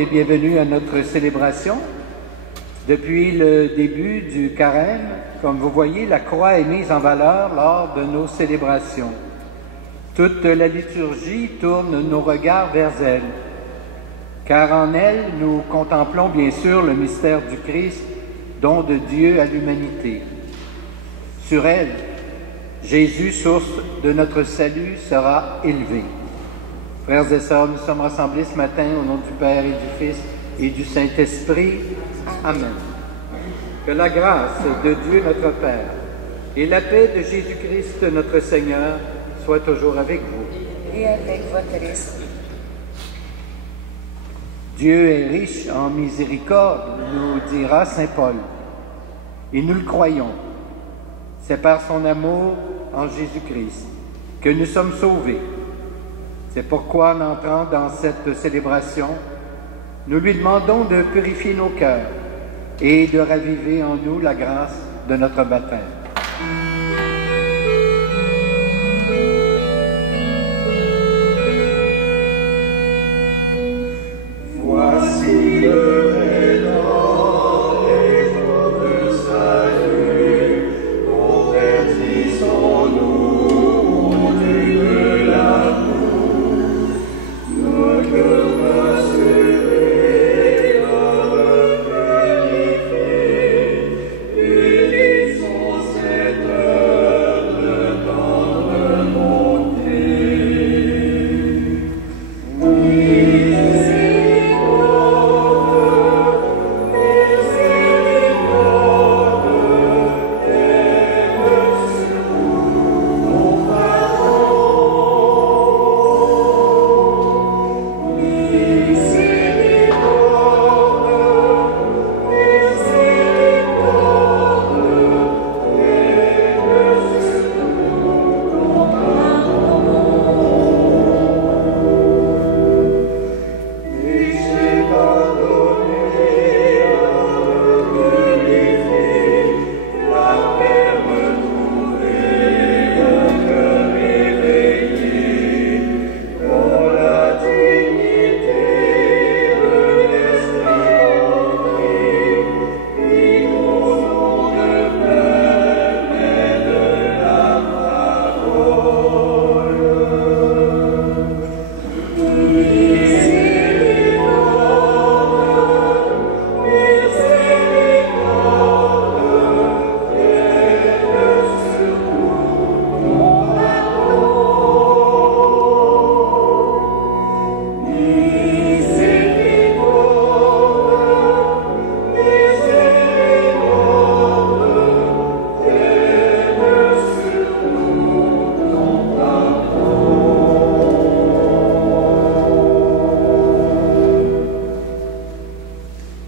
et bienvenue à notre célébration. Depuis le début du carême, comme vous voyez, la croix est mise en valeur lors de nos célébrations. Toute la liturgie tourne nos regards vers elle, car en elle, nous contemplons bien sûr le mystère du Christ, don de Dieu à l'humanité. Sur elle, Jésus, source de notre salut, sera élevé. Frères et sœurs, nous sommes rassemblés ce matin au nom du Père et du Fils et du Saint-Esprit. Amen. Que la grâce de Dieu notre Père et la paix de Jésus-Christ notre Seigneur soient toujours avec vous. Et avec votre esprit. Dieu est riche en miséricorde, nous dira saint Paul. Et nous le croyons. C'est par son amour en Jésus-Christ que nous sommes sauvés. C'est pourquoi, en entrant dans cette célébration, nous lui demandons de purifier nos cœurs et de raviver en nous la grâce de notre baptême. Voici le Rédempteur de salut, convertissons-nous au Dieu de l'amour, nos cœurs rassurés, l'homme purifié, unissons cette heure de tendre bonté.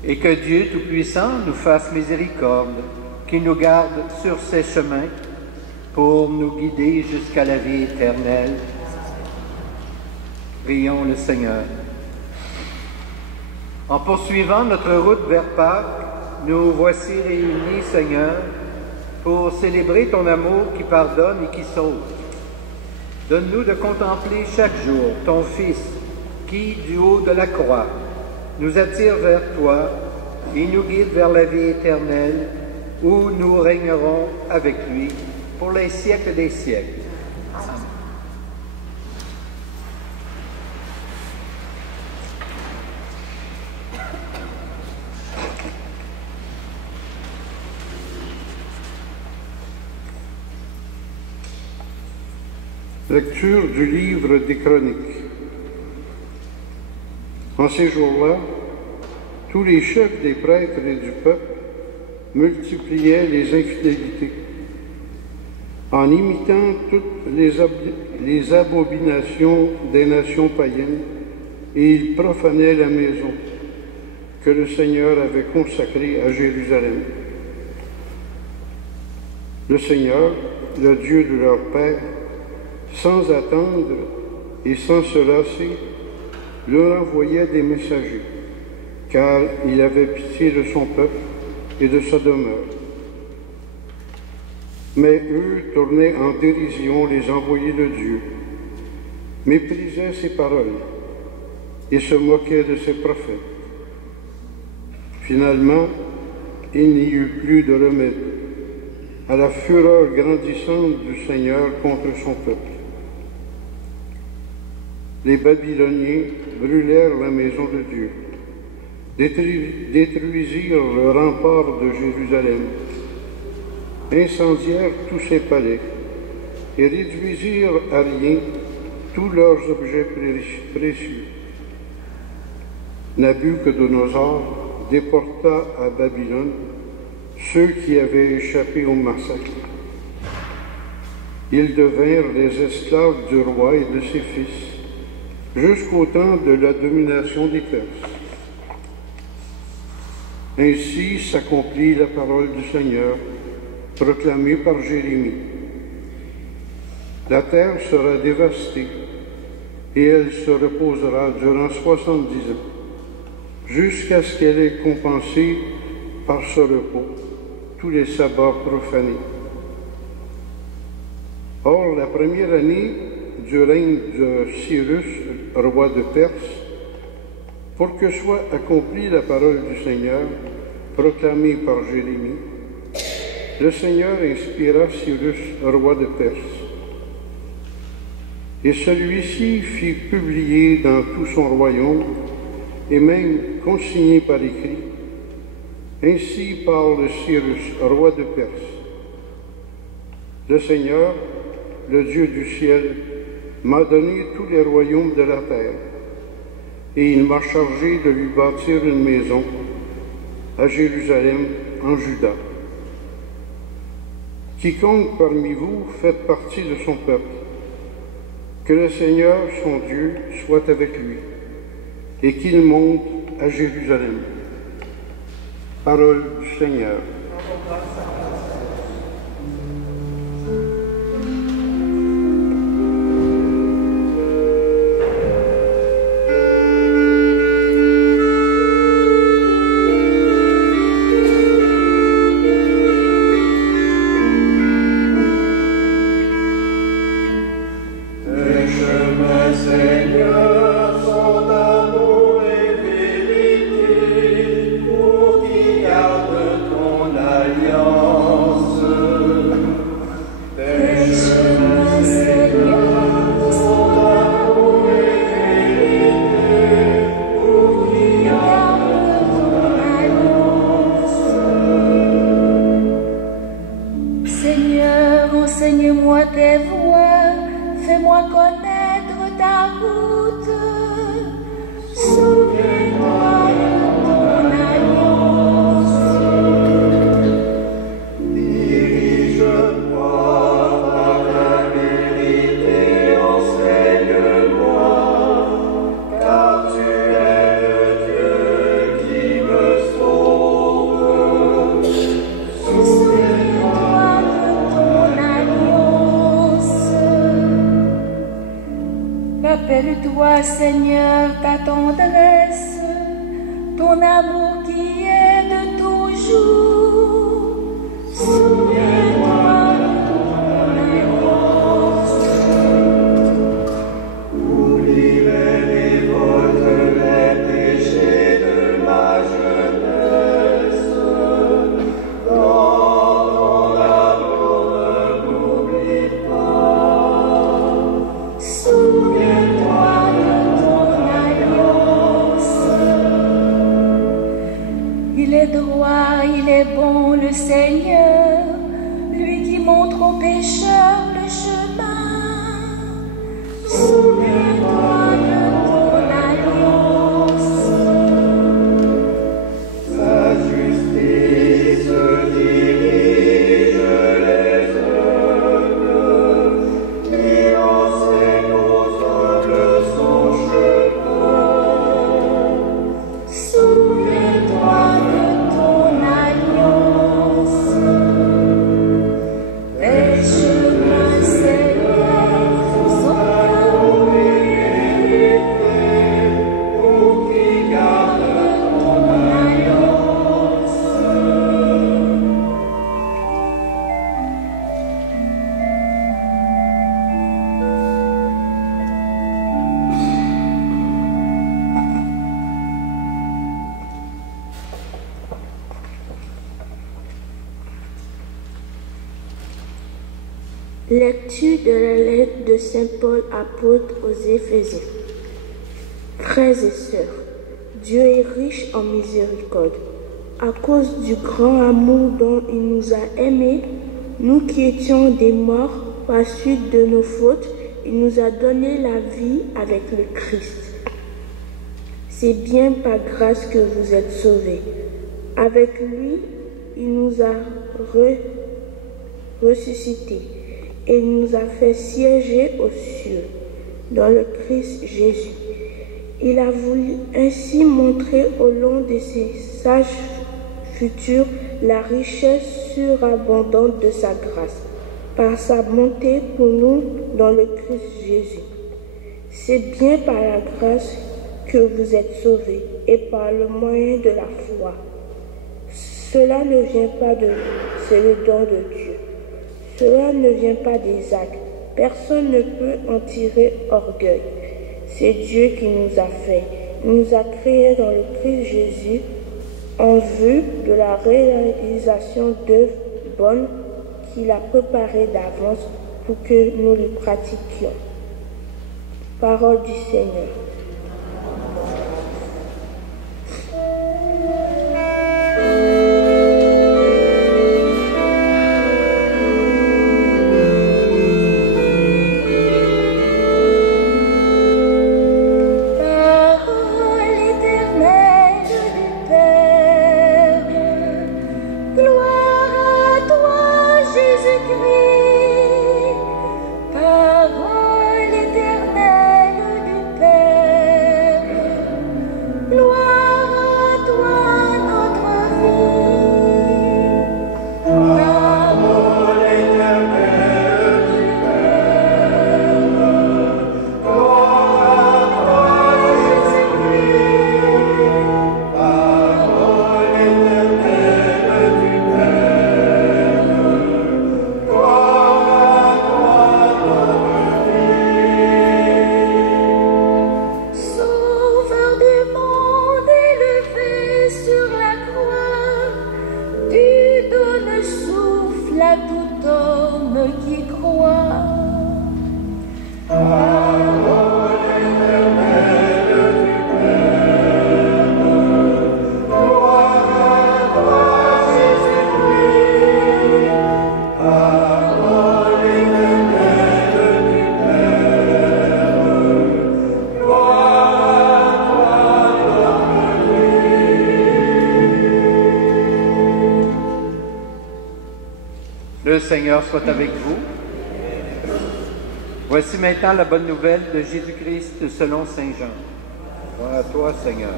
Et que Dieu Tout-Puissant nous fasse miséricorde, qu'il nous garde sur ses chemins pour nous guider jusqu'à la vie éternelle. Prions le Seigneur. En poursuivant notre route vers Pâques, nous voici réunis, Seigneur, pour célébrer ton amour qui pardonne et qui sauve. Donne-nous de contempler chaque jour ton Fils qui, du haut de la croix, nous attire vers toi et nous guide vers la vie éternelle où nous régnerons avec lui pour les siècles des siècles. Amen. Lecture du livre des Chroniques. En ces jours-là, tous les chefs des prêtres et du peuple multipliaient les infidélités, en imitant toutes les abominations des nations païennes, et ils profanaient la maison que le Seigneur avait consacrée à Jérusalem. Le Seigneur, le Dieu de leur père, sans attendre et sans se lasser, leur envoyait des messagers, car il avait pitié de son peuple et de sa demeure. Mais eux tournaient en dérision les envoyés de Dieu, méprisaient ses paroles et se moquaient de ses prophètes. Finalement, il n'y eut plus de remède à la fureur grandissante du Seigneur contre son peuple. Les Babyloniens brûlèrent la maison de Dieu, détruisirent le rempart de Jérusalem, incendièrent tous ses palais et réduisirent à rien tous leurs objets précieux. Nabuchodonosor déporta à Babylone ceux qui avaient échappé au massacre. Ils devinrent les esclaves du roi et de ses fils, jusqu'au temps de la domination des Perses. Ainsi s'accomplit la parole du Seigneur, proclamée par Jérémie. La terre sera dévastée, et elle se reposera durant 70 ans, jusqu'à ce qu'elle ait compensé par ce repos tous les sabbats profanés. Or, la première année du règne de Cyrus, roi de Perse, pour que soit accomplie la parole du Seigneur, proclamée par Jérémie, le Seigneur inspira Cyrus, roi de Perse. Et celui-ci fit publier dans tout son royaume, et même consigné par écrit, ainsi parle Cyrus, roi de Perse. Le Seigneur, le Dieu du ciel, m'a donné tous les royaumes de la terre, et il m'a chargé de lui bâtir une maison à Jérusalem, en Juda. Quiconque parmi vous fait partie de son peuple, que le Seigneur, son Dieu, soit avec lui, et qu'il monte à Jérusalem. Parole du Seigneur. Rappelle-toi, Seigneur, ta tendresse, ton amour qui est de toujours. Souviens-toi de ton alliance. Oublie mes révoltes, les péchés de ma jeunesse. Dans ton amour, ne m'oublie pas. Souviens-toi de ton alliance. Il est droit, il est bon, le Seigneur, lui qui montre aux pécheurs le chemin. Souviens-toi de ton alliance. Sa justice dirige les hommes, et enseigne aux hommes son chemin. Souviens-toi de ton alliance. Les chemins, Seigneur, sont à nous. Lecture de la lettre de Saint Paul apôtre aux Éphésiens. Frères et sœurs, Dieu est riche en miséricorde. À cause du grand amour dont il nous a aimés, nous qui étions des morts par suite de nos fautes, il nous a donné la vie avec le Christ. C'est bien par grâce que vous êtes sauvés. Avec lui, il nous a ressuscités et il nous a fait siéger aux cieux dans le Christ Jésus. Il a voulu ainsi montrer au long de ses sages futurs la richesse surabondante de sa grâce, par sa bonté pour nous dans le Christ Jésus. C'est bien par la grâce que vous êtes sauvés et par le moyen de la foi. Cela ne vient pas de nous, c'est le don de Dieu. Cela ne vient pas des actes. Personne ne peut en tirer orgueil. C'est Dieu qui nous a fait. Il nous a créés dans le Christ Jésus en vue de la réalisation d'œuvres bonnes qu'il a préparées d'avance pour que nous les pratiquions. Parole du Seigneur. Le Seigneur soit avec vous. Voici maintenant la bonne nouvelle de Jésus-Christ selon Saint Jean. Gloire à toi, Seigneur.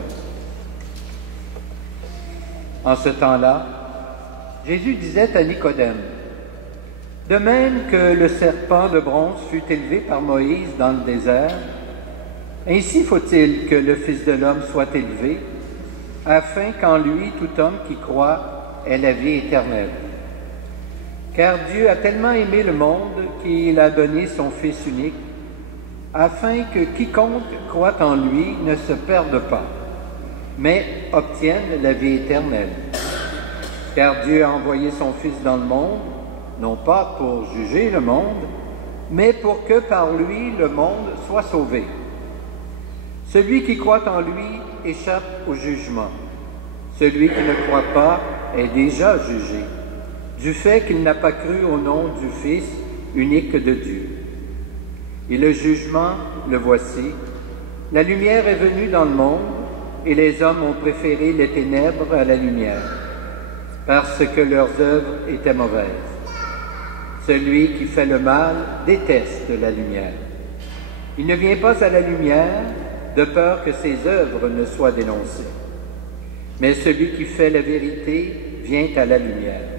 En ce temps-là, Jésus disait à Nicodème, « De même que le serpent de bronze fut élevé par Moïse dans le désert, ainsi faut-il que le Fils de l'homme soit élevé, afin qu'en lui tout homme qui croit ait la vie éternelle. Car Dieu a tellement aimé le monde qu'il a donné son Fils unique, afin que quiconque croit en lui ne se perde pas, mais obtienne la vie éternelle. Car Dieu a envoyé son Fils dans le monde, non pas pour juger le monde, mais pour que par lui le monde soit sauvé. Celui qui croit en lui échappe au jugement. Celui qui ne croit pas est déjà jugé, du fait qu'il n'a pas cru au nom du Fils unique de Dieu. Et le jugement, le voici. La lumière est venue dans le monde, et les hommes ont préféré les ténèbres à la lumière, parce que leurs œuvres étaient mauvaises. Celui qui fait le mal déteste la lumière. Il ne vient pas à la lumière, de peur que ses œuvres ne soient dénoncées. Mais celui qui fait la vérité vient à la lumière,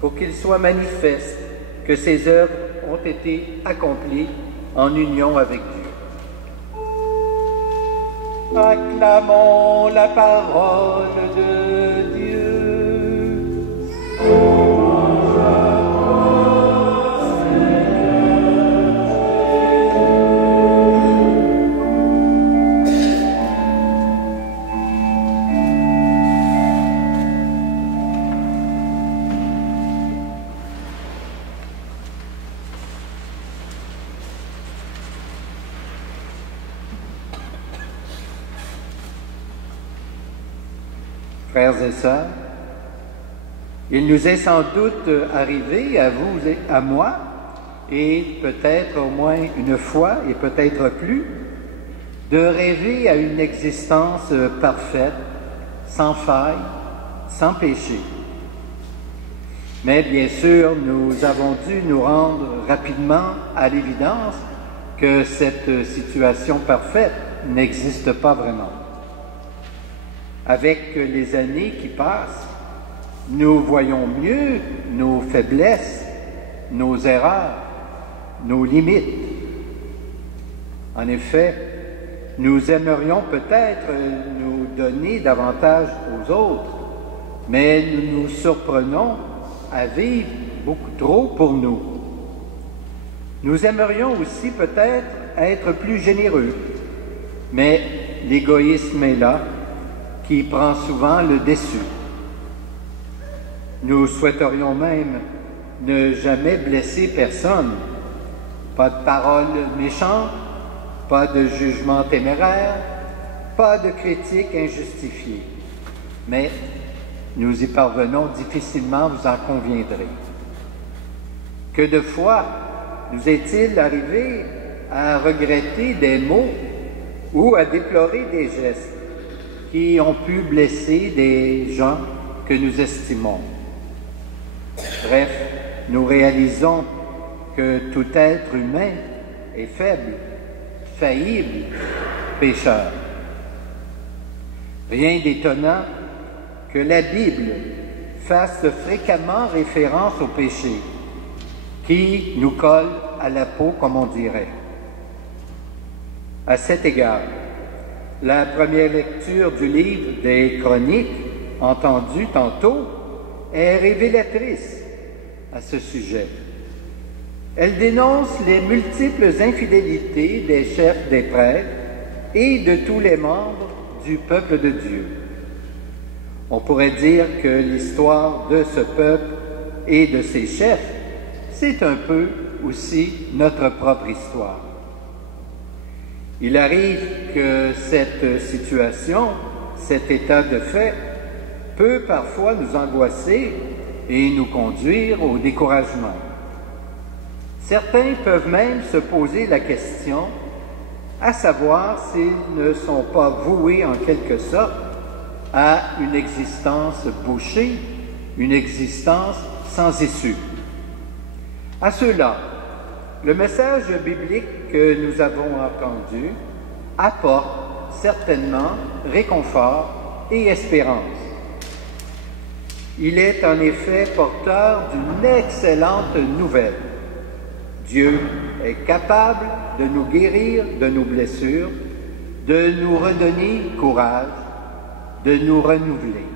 pour qu'il soit manifeste que ses œuvres ont été accomplies en union avec Dieu. Acclamons la parole de Dieu. frères et sœurs, il nous est sans doute arrivé, à vous et à moi, et peut-être au moins une fois, et peut-être plus, de rêver à une existence parfaite, sans faille, sans péché. Mais bien sûr, nous avons dû nous rendre rapidement à l'évidence que cette situation parfaite n'existe pas vraiment. Avec les années qui passent, nous voyons mieux nos faiblesses, nos erreurs, nos limites. En effet, nous aimerions peut-être nous donner davantage aux autres, mais nous nous surprenons à vivre beaucoup trop pour nous. Nous aimerions aussi peut-être être plus généreux, mais l'égoïsme est là, qui prend souvent le dessus. Nous souhaiterions même ne jamais blesser personne. Pas de paroles méchantes, pas de jugement téméraire, pas de critiques injustifiées. Mais nous y parvenons difficilement, vous en conviendrez. Que de fois nous est-il arrivé à regretter des mots ou à déplorer des gestes qui ont pu blesser des gens que nous estimons. Bref, nous réalisons que tout être humain est faible, faillible, pécheur. Rien d'étonnant que la Bible fasse fréquemment référence au péché, qui nous colle à la peau, comme on dirait. À cet égard, la première lecture du livre des Chroniques, entendue tantôt, est révélatrice à ce sujet. Elle dénonce les multiples infidélités des chefs des prêtres et de tous les membres du peuple de Dieu. On pourrait dire que l'histoire de ce peuple et de ses chefs, c'est un peu aussi notre propre histoire. Il arrive que cette situation, cet état de fait, peut parfois nous angoisser et nous conduire au découragement. Certains peuvent même se poser la question, à savoir s'ils ne sont pas voués en quelque sorte à une existence bouchée, une existence sans issue. À ceux-là, le message biblique que nous avons entendu apporte certainement réconfort et espérance. Il est en effet porteur d'une excellente nouvelle. Dieu est capable de nous guérir de nos blessures, de nous redonner courage, de nous renouveler.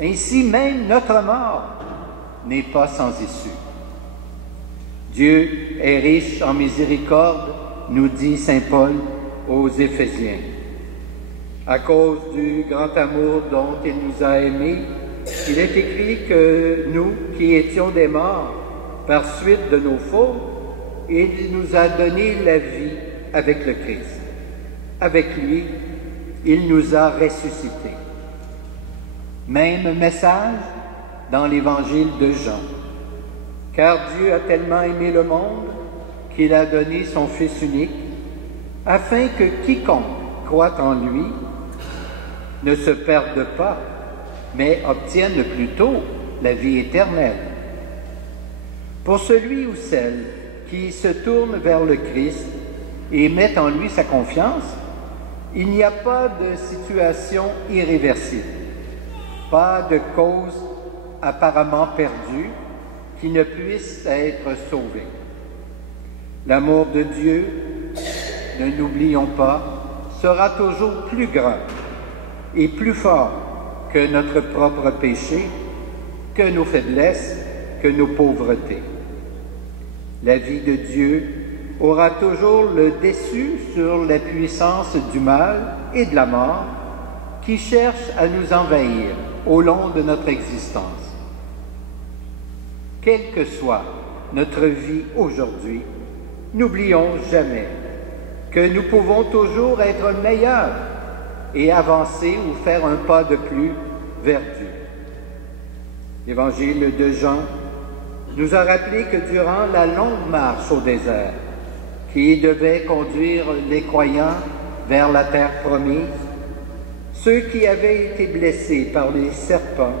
Ainsi, même notre mort n'est pas sans issue. Dieu est riche en miséricorde, nous dit saint Paul aux Éphésiens. À cause du grand amour dont il nous a aimés, il est écrit que nous, qui étions des morts par suite de nos fautes, il nous a donné la vie avec le Christ. Avec lui, il nous a ressuscités. Même message dans l'évangile de Jean. Car Dieu a tellement aimé le monde qu'il a donné son Fils unique, afin que quiconque croit en lui ne se perde pas, mais obtienne plutôt la vie éternelle. Pour celui ou celle qui se tourne vers le Christ et met en lui sa confiance, il n'y a pas de situation irréversible, pas de cause apparemment perdue qui ne puisse être sauvé. L'amour de Dieu, ne l'oublions pas, sera toujours plus grand et plus fort que notre propre péché, que nos faiblesses, que nos pauvretés. La vie de Dieu aura toujours le dessus sur la puissance du mal et de la mort qui cherchent à nous envahir au long de notre existence. Quelle que soit notre vie aujourd'hui, n'oublions jamais que nous pouvons toujours être meilleurs et avancer ou faire un pas de plus vers Dieu. L'Évangile de Jean nous a rappelé que durant la longue marche au désert, qui devait conduire les croyants vers la terre promise, ceux qui avaient été blessés par les serpents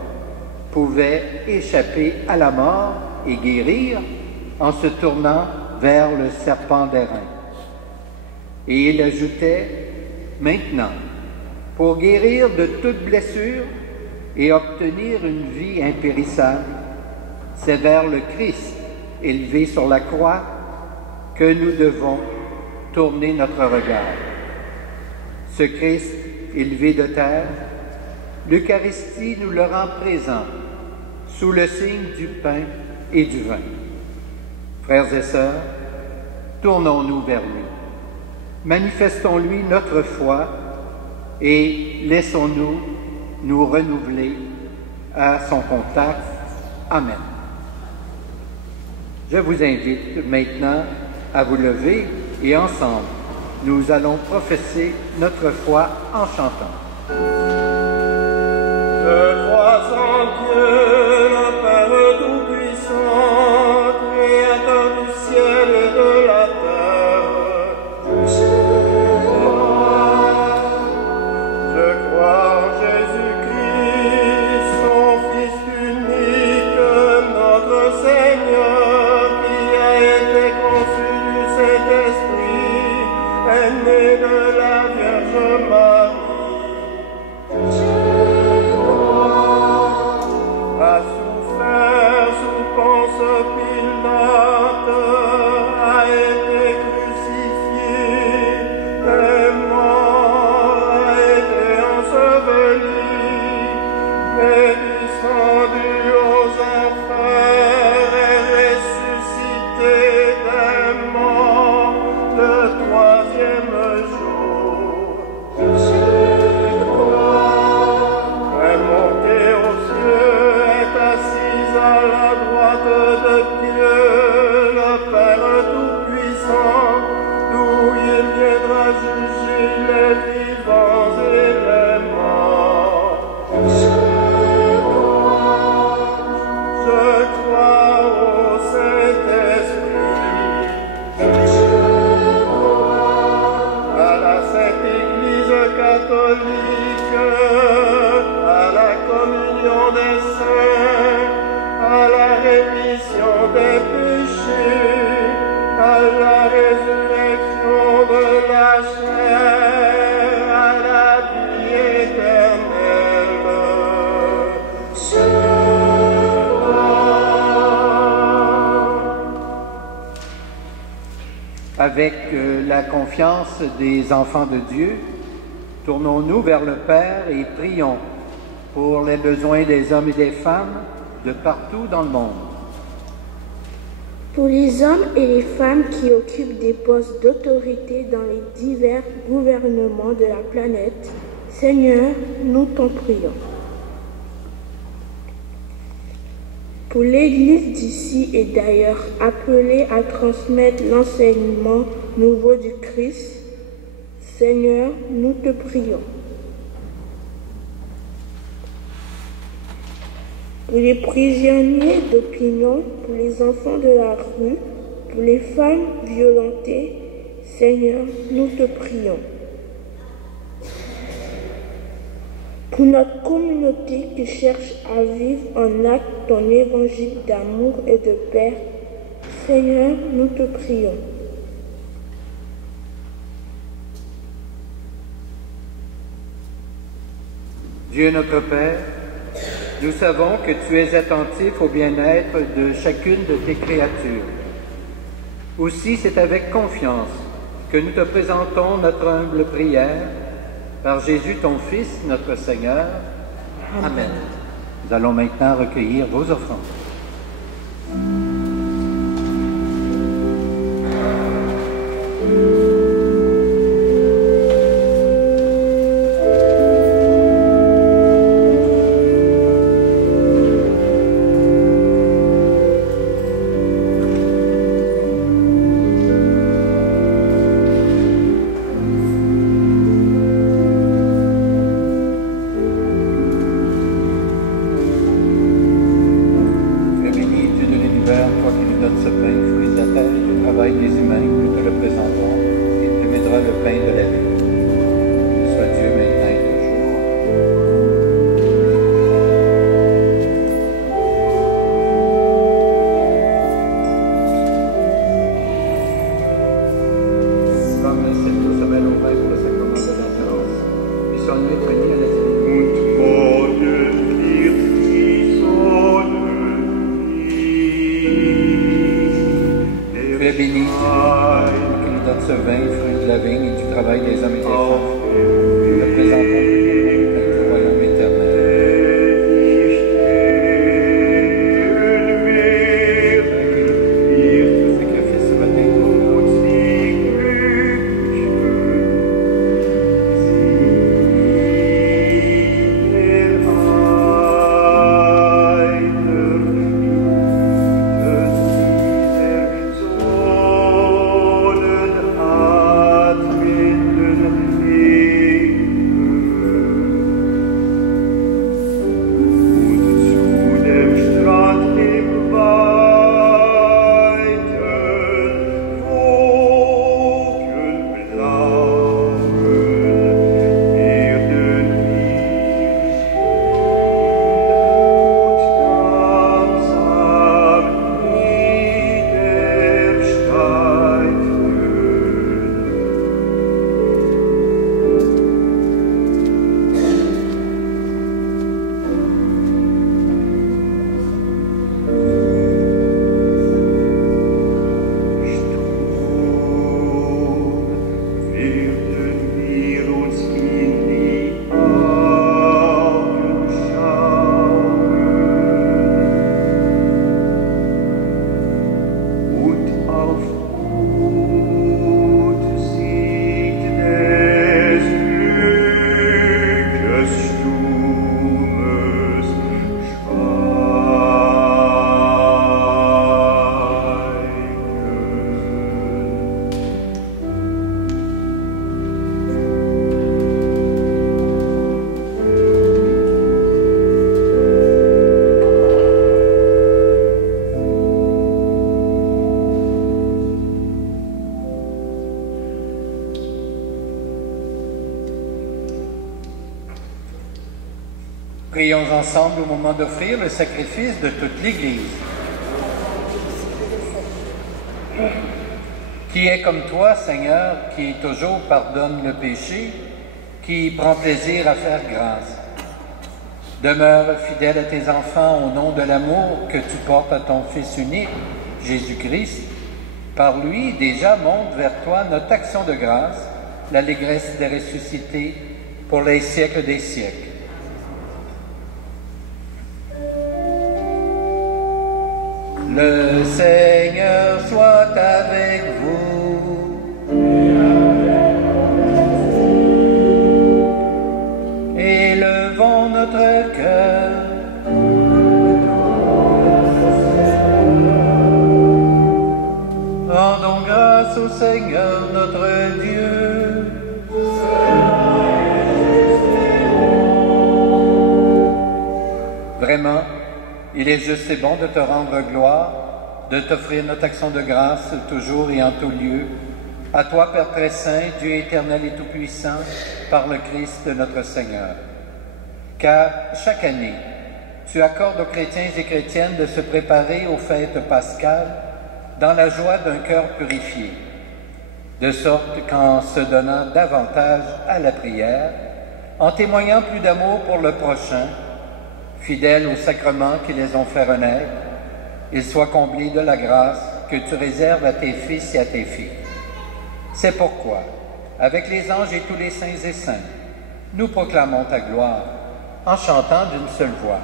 pouvaient échapper à la mort et guérir en se tournant vers le serpent d'airain. Et il ajoutait, maintenant, pour guérir de toute blessure et obtenir une vie impérissable, c'est vers le Christ élevé sur la croix que nous devons tourner notre regard. Ce Christ élevé de terre, l'Eucharistie nous le rend présent sous le signe du pain et du vin. Frères et sœurs, tournons-nous vers lui. Manifestons-lui notre foi et laissons-nous nous renouveler à son contact. Amen. Je vous invite maintenant à vous lever et ensemble, nous allons professer notre foi en chantant. Je crois en Dieu, le Père Tout-Puissant, Créateur du ciel et de la terre. Je crois en Jésus-Christ, son Fils unique, notre Seigneur, qui a été conçu du Saint-Esprit, est né de la Vierge Marie. A souffert sous Ponce Pilate, a été crucifié, est mort, a été enseveli, est descendu aux enfers et ressuscité des morts le troisième jour. Est monté aux cieux, est assis à la droite de Dieu, le Père Tout-Puissant, d'où il viendra juger les vivants et les morts. Je crois au Saint-Esprit, à la Sainte Église catholique, à la communion des saints, à la rémission des péchés, à la résurrection de la chair, à la vie éternelle. Je crois. Avec la confiance des enfants de Dieu, tournons-nous vers le Père et prions pour les besoins des hommes et des femmes de partout dans le monde. Pour les hommes et les femmes qui occupent des postes d'autorité dans les divers gouvernements de la planète, Seigneur, nous t'en prions. Pour l'Église d'ici et d'ailleurs appelée à transmettre l'enseignement nouveau du Christ, Seigneur, nous te prions. Pour les prisonniers d'opinion, pour les enfants de la rue, pour les femmes violentées, Seigneur, nous te prions. Pour notre communauté qui cherche à vivre en acte ton évangile d'amour et de paix, Seigneur, nous te prions. Dieu notre Père, nous savons que tu es attentif au bien-être de chacune de tes créatures. Aussi, c'est avec confiance que nous te présentons notre humble prière par Jésus, ton Fils, notre Seigneur. Amen. Nous allons maintenant recueillir vos offrandes. ce vin, fruit de la vigne et du travail des hommes et des femmes. Nous le présentons avec le royaume éternel. Sacrifice ce matin pour nous. Prions ensemble au moment d'offrir le sacrifice de toute l'Église. Qui est comme toi, Seigneur, qui toujours pardonne le péché, qui prend plaisir à faire grâce. Demeure fidèle à tes enfants au nom de l'amour que tu portes à ton Fils unique, Jésus-Christ. Par lui, déjà monte vers toi notre action de grâce, l'allégresse des ressuscités pour les siècles des siècles. Le Seigneur soit avec vous. Élevons notre cœur. Rendons grâce au Seigneur notre Dieu. Vraiment, il est juste et bon de te rendre gloire, de t'offrir notre action de grâce toujours et en tout lieu. À toi, Père très saint, Dieu éternel et tout-puissant, par le Christ notre Seigneur. Car chaque année, tu accordes aux chrétiens et chrétiennes de se préparer aux fêtes pascales dans la joie d'un cœur purifié, de sorte qu'en se donnant davantage à la prière, en témoignant plus d'amour pour le prochain, fidèles aux sacrements qui les ont fait renaître, ils soient comblés de la grâce que tu réserves à tes fils et à tes filles. C'est pourquoi, avec les anges et tous les saints et saintes, nous proclamons ta gloire en chantant d'une seule voix.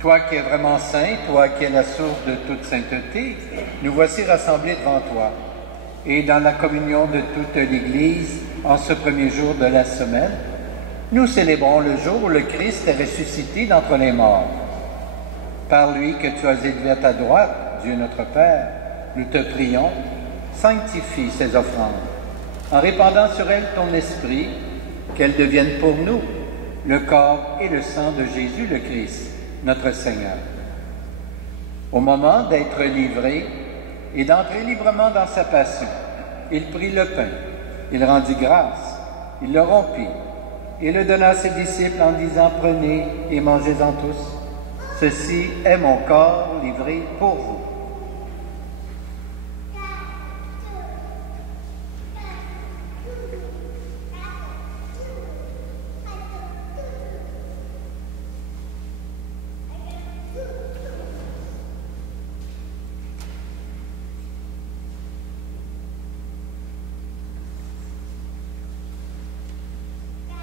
Toi qui es vraiment saint, toi qui es la source de toute sainteté, nous voici rassemblés devant toi. Et dans la communion de toute l'Église, en ce premier jour de la semaine, nous célébrons le jour où le Christ est ressuscité d'entre les morts. Par lui que tu as élevé à ta droite, Dieu notre Père, nous te prions, sanctifie ces offrandes, en répandant sur elles ton esprit, qu'elles deviennent pour nous le corps et le sang de Jésus le Christ, notre Seigneur. Au moment d'être livré et d'entrer librement dans sa passion, il prit le pain, il rendit grâce, il le rompit et le donna à ses disciples en disant « Prenez et mangez-en tous. Ceci est mon corps livré pour vous. »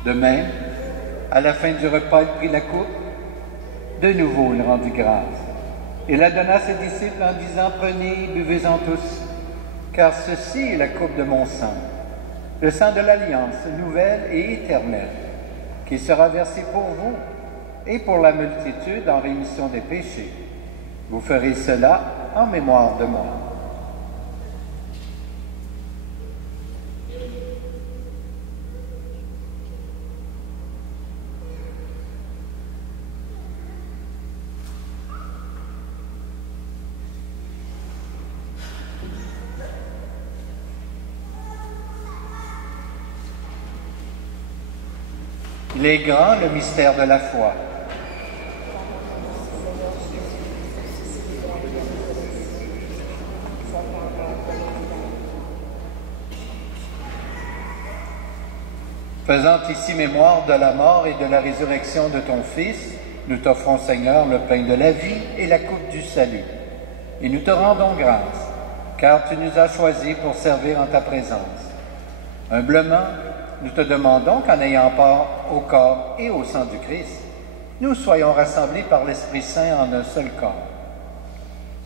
De même, à la fin du repas, il prit la coupe. De nouveau, il rendit grâce. Il la donna à ses disciples en disant « Prenez, buvez-en tous, car ceci est la coupe de mon sang, le sang de l'alliance nouvelle et éternelle, qui sera versé pour vous et pour la multitude en rémission des péchés. Vous ferez cela en mémoire de moi. » Il est grand le mystère de la foi. Faisant ici mémoire de la mort et de la résurrection de ton Fils, nous t'offrons, Seigneur, le pain de la vie et la coupe du salut. Et nous te rendons grâce, car tu nous as choisis pour servir en ta présence. Humblement, nous te demandons qu'en ayant part au corps et au sang du Christ, nous soyons rassemblés par l'Esprit Saint en un seul corps.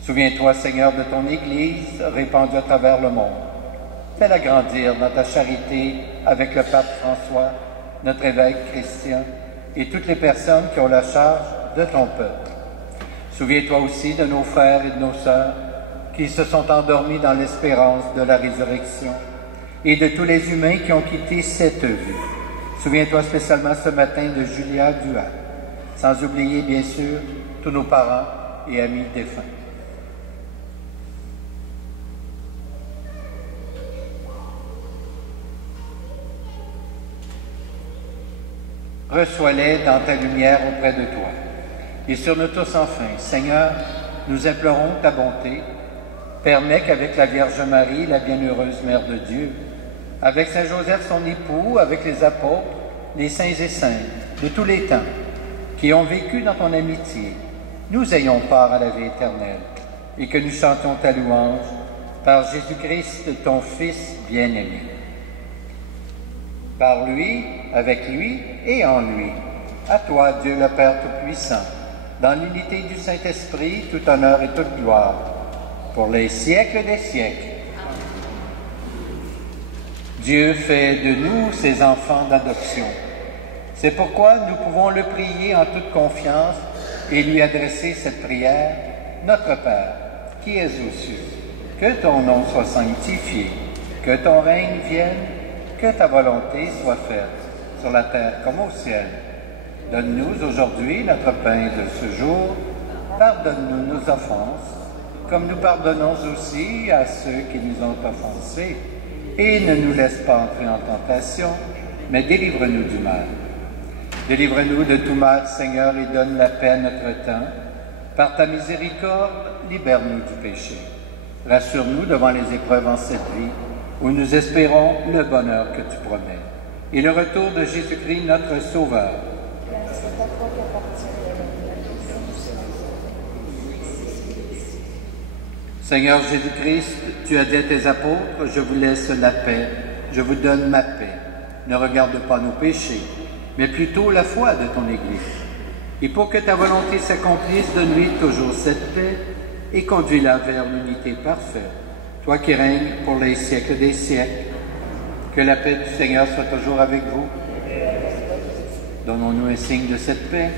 Souviens-toi, Seigneur, de ton Église répandue à travers le monde. Fais-la grandir dans ta charité avec le pape François, notre évêque Christian et toutes les personnes qui ont la charge de ton peuple. Souviens-toi aussi de nos frères et de nos sœurs qui se sont endormis dans l'espérance de la résurrection, et de tous les humains qui ont quitté cette vie. Souviens-toi spécialement ce matin de Julia Duhat, sans oublier bien sûr tous nos parents et amis défunts. Reçois-les dans ta lumière auprès de toi. Et sur nous tous enfin, Seigneur, nous implorons ta bonté. Permets qu'avec la Vierge Marie, la bienheureuse Mère de Dieu, avec Saint Joseph son époux, avec les apôtres, les saints et saintes de tous les temps, qui ont vécu dans ton amitié, nous ayons part à la vie éternelle, et que nous chantions ta louange par Jésus-Christ, ton Fils bien-aimé. Par lui, avec lui et en lui, à toi, Dieu le Père Tout-Puissant, dans l'unité du Saint-Esprit, tout honneur et toute gloire, pour les siècles des siècles. Dieu fait de nous ses enfants d'adoption. C'est pourquoi nous pouvons le prier en toute confiance et lui adresser cette prière. Notre Père, qui es aux cieux, que ton nom soit sanctifié, que ton règne vienne, que ta volonté soit faite, sur la terre comme au ciel. Donne-nous aujourd'hui notre pain de ce jour. Pardonne-nous nos offenses, comme nous pardonnons aussi à ceux qui nous ont offensés. Et ne nous laisse pas entrer en tentation, mais délivre-nous du mal. Délivre-nous de tout mal, Seigneur, et donne la paix à notre temps. Par ta miséricorde, libère-nous du péché. Rassure-nous devant les épreuves en cette vie, où nous espérons le bonheur que tu promets, et le retour de Jésus-Christ, notre Sauveur. Seigneur Jésus-Christ, tu as dit à tes apôtres, je vous laisse la paix, je vous donne ma paix. Ne regarde pas nos péchés, mais plutôt la foi de ton Église. Et pour que ta volonté s'accomplisse, donne-lui toujours cette paix et conduis-la vers l'unité parfaite. Toi qui règnes pour les siècles des siècles, que la paix du Seigneur soit toujours avec vous. Donnons-nous un signe de cette paix.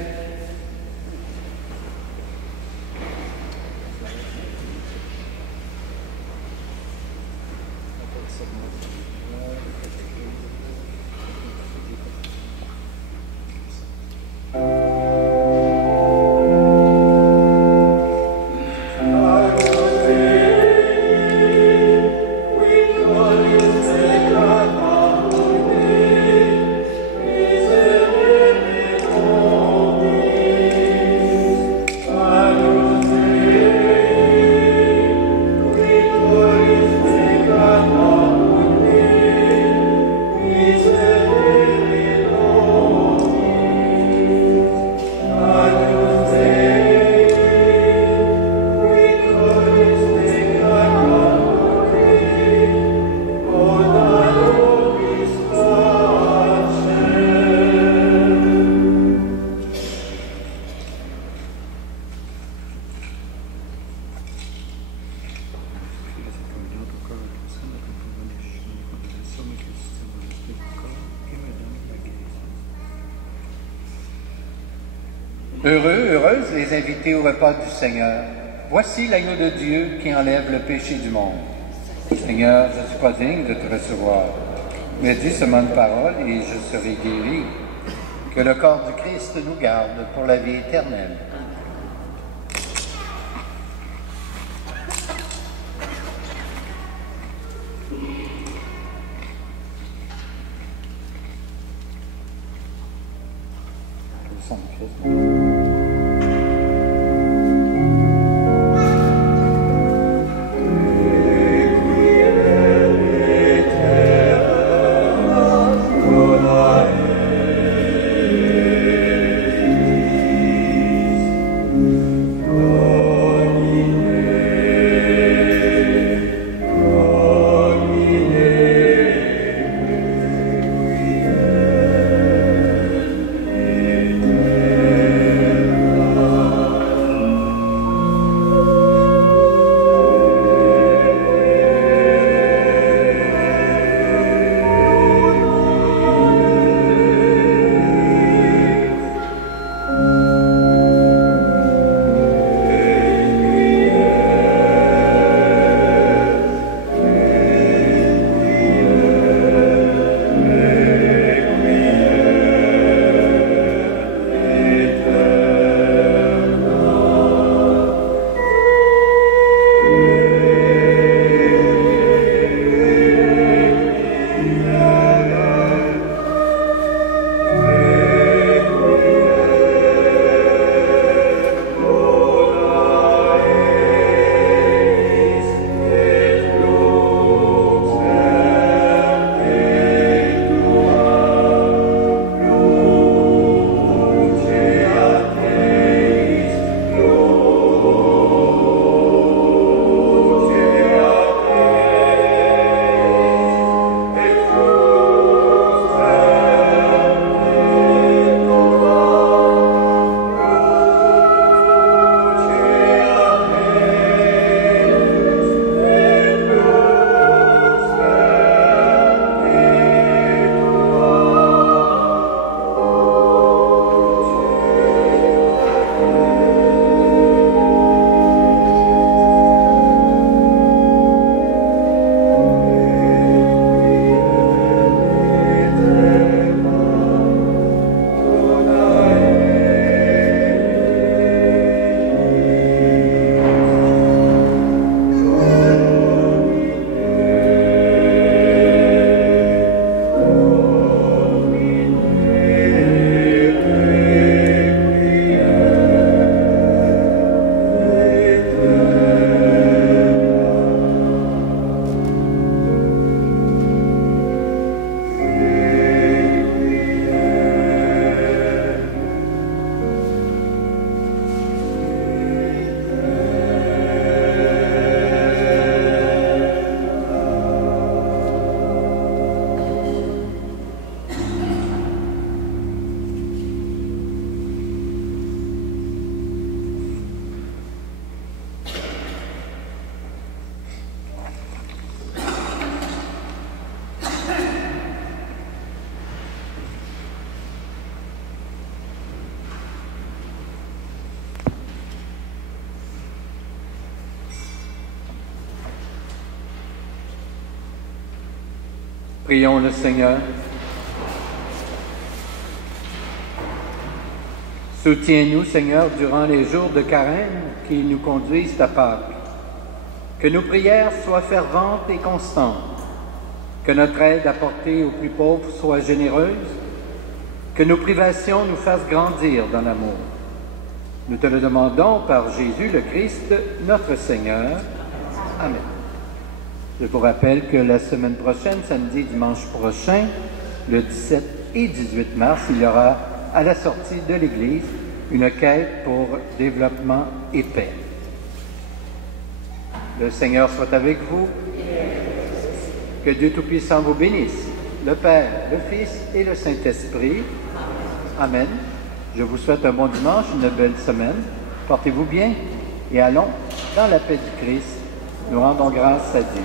Heureux, heureuses les invités au repas du Seigneur. Voici l'agneau de Dieu qui enlève le péché du monde. Seigneur, je ne suis pas digne de te recevoir, mais dis seulement une parole et je serai guéri. Que le corps du Christ nous garde pour la vie éternelle. Prions le Seigneur. Soutiens-nous, Seigneur, durant les jours de carême qui nous conduisent à Pâques. Que nos prières soient ferventes et constantes. Que notre aide apportée aux plus pauvres soit généreuse. Que nos privations nous fassent grandir dans l'amour. Nous te le demandons par Jésus le Christ, notre Seigneur. Amen. Je vous rappelle que la semaine prochaine, samedi et dimanche prochain, le 17 et 18 mars, il y aura à la sortie de l'Église une quête pour développement et paix. Le Seigneur soit avec vous. Que Dieu Tout-Puissant vous bénisse, le Père, le Fils et le Saint-Esprit. Amen. Je vous souhaite un bon dimanche, une belle semaine. Portez-vous bien et allons dans la paix du Christ. Nous rendons grâce à Dieu.